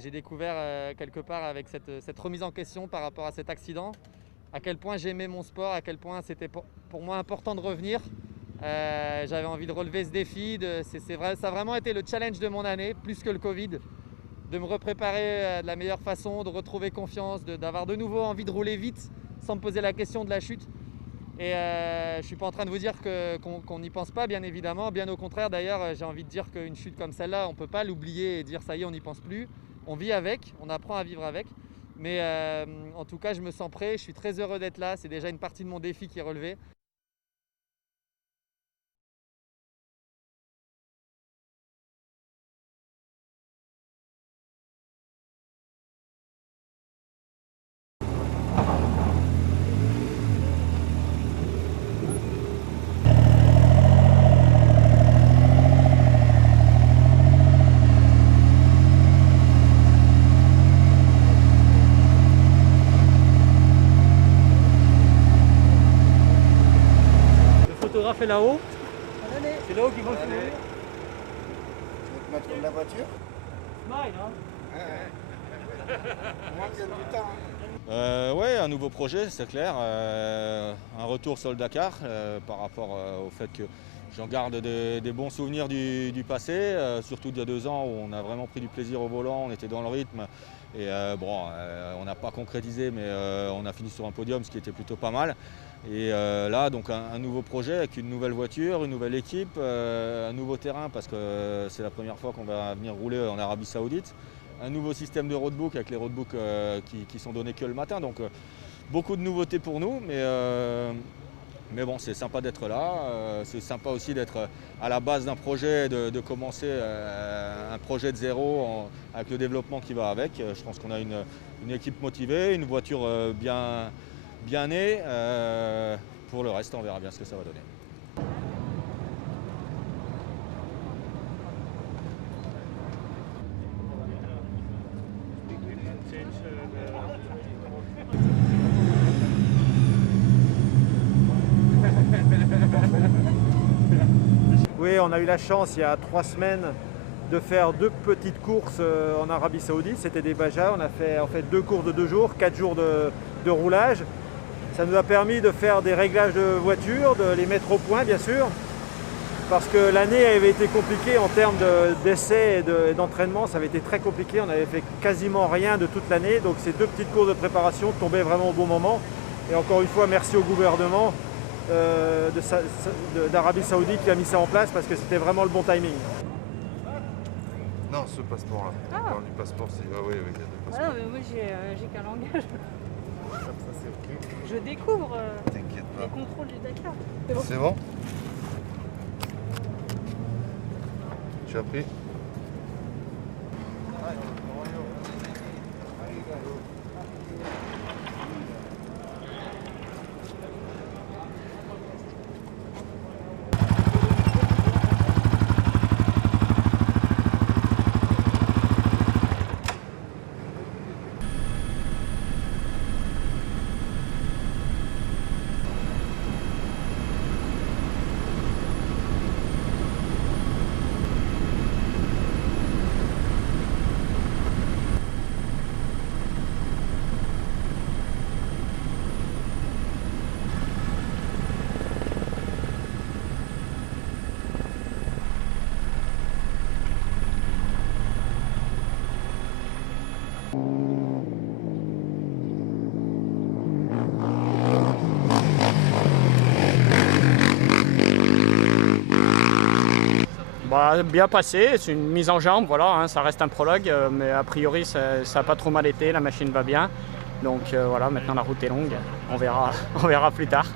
J'ai découvert quelque part avec cette remise en question par rapport à cet accident, à quel point j'aimais mon sport, à quel point c'était pour moi important de revenir. J'avais envie de relever ce défi, ça a vraiment été le challenge de mon année, plus que le Covid, de me repréparer de la meilleure façon, de retrouver confiance, d'avoir de nouveau envie de rouler vite sans me poser la question de la chute. Et je ne suis pas en train de vous dire qu'on n'y pense pas, bien évidemment, bien au contraire. D'ailleurs, j'ai envie de dire qu'une chute comme celle-là, on ne peut pas l'oublier et dire ça y est, on n'y pense plus. On vit avec, on apprend à vivre avec. Mais en tout cas, je me sens prêt, je suis très heureux d'être là. C'est déjà une partie de mon défi qui est relevée. Fait là-haut. C'est là-haut qu'il faut se lever. Tu veux te mettre de la voiture? Smile, hein? Moi, il y a du temps. Ouais, un nouveau projet, c'est clair. Un retour sur le Dakar par rapport au fait que j'en garde des bons souvenirs du passé, surtout d'il y a 2 ans où on a vraiment pris du plaisir au volant, on était dans le rythme. Et on n'a pas concrétisé, mais on a fini sur un podium, ce qui était plutôt pas mal. Et là, donc un nouveau projet avec une nouvelle voiture, une nouvelle équipe, un nouveau terrain parce que c'est la première fois qu'on va venir rouler en Arabie Saoudite. Un nouveau système de roadbook avec les roadbooks qui sont donnés que le matin. Donc beaucoup de nouveautés pour nous, mais bon, c'est sympa d'être là. C'est sympa aussi d'être à la base d'un projet, de commencer un projet de zéro avec le développement qui va avec. Je pense qu'on a une équipe motivée, une voiture bien née. Pour le reste, on verra bien ce que ça va donner. Oui, on a eu la chance il y a 3 semaines de faire 2 petites courses en Arabie Saoudite. C'était des Baja. On a fait en fait 2 courses de 2 jours, 4 jours de roulage. Ça nous a permis de faire des réglages de voitures, de les mettre au point bien sûr, parce que l'année avait été compliquée en termes d'essais et d'entraînement. Ça avait été très compliqué. On avait fait quasiment rien de toute l'année. Donc ces 2 petites courses de préparation tombaient vraiment au bon moment. Et encore une fois, merci au gouvernement d'Arabie Saoudite qui a mis ça en place parce que c'était vraiment le bon timing. Non, ce passeport-là. Ah. Du passeport, c'est... Ah oui, il y a 2 passeports. Ah non, mais moi j'ai qu'un langage. Ça, c'est ok. Je découvre T'inquiète les pas. contrôles du Dakar. C'est bon? Tu as pris? Bien passé, c'est une mise en jambe, voilà, hein, ça reste un prologue, mais a priori ça n'a pas trop mal été, la machine va bien. Donc voilà, maintenant la route est longue, on verra plus tard.